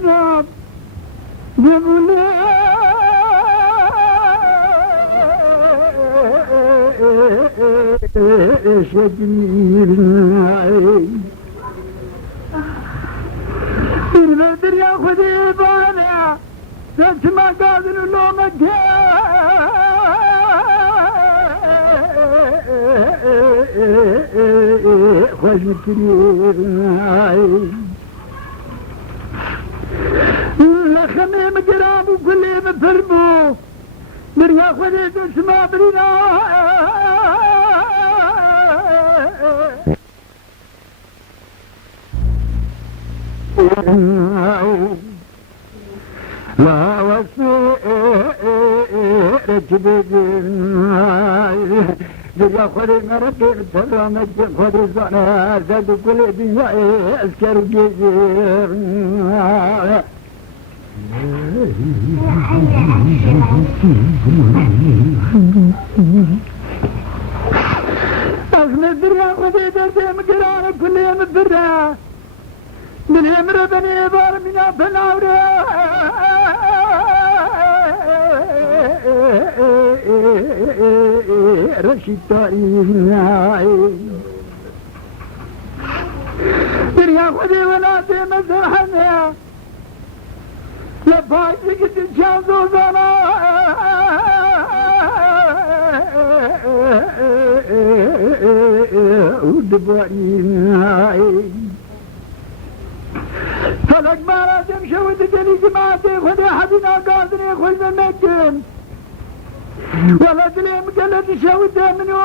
بنام بمونه شجيرناي المدر يا خذي بانا زدت ما قادر لومك خوش مكريرناي لخميم قرام وكل مفرمو مريا خذي تسمع برنا لا وسير جبجناي جا خذي مرقي ترى مجد خذي زنا زاد كل دنيا اذكر جزير أغنى الدريا خذي درسي مقران كل يوم الدريا من يمر بني بار من بناورا رشيد طائفناي دريا خذي ولاتي مزرحنا لبايك تتشازو زنا ودبعيناي فلك ما لازم شود جلي جماعتي خذي حدنا قادر يخل بمكن ولا دليم قلت شود منو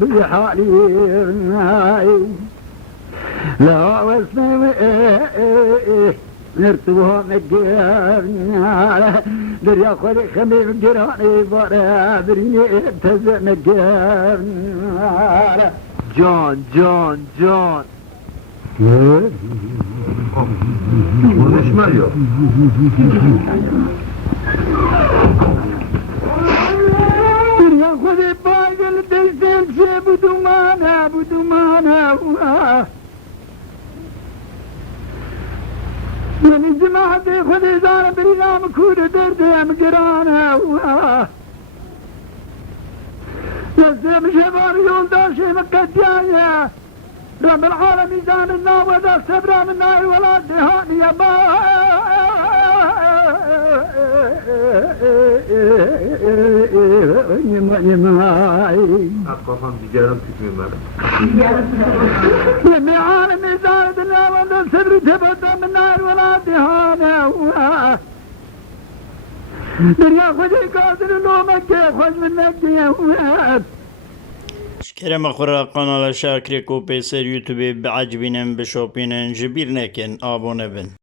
بحالي لا واسمي نرتوها مجارنا دريا خوري خمير جراني بارا بريني تزا مجارنا جان konuşmuyor. دريا خوري باقل تزدم شي بدمانا من جماعتي خذي زار بريام كود درد يا مقرانا لازم شبار يولداشي مقديايا رب العالم ميزان النار وذا الصبر من النار ولا دهان يا با Kafam ciğerim tükmüyor ben. لما عالم ميزان النار وذا الصبر تبدا من النار ولا دهان دريا خذي قادر لومك خذ منك يا شكرا مخورا قناة شاكري كوبي سر يوتيوب بعجبين بشوبين جبير نكن آبونه بن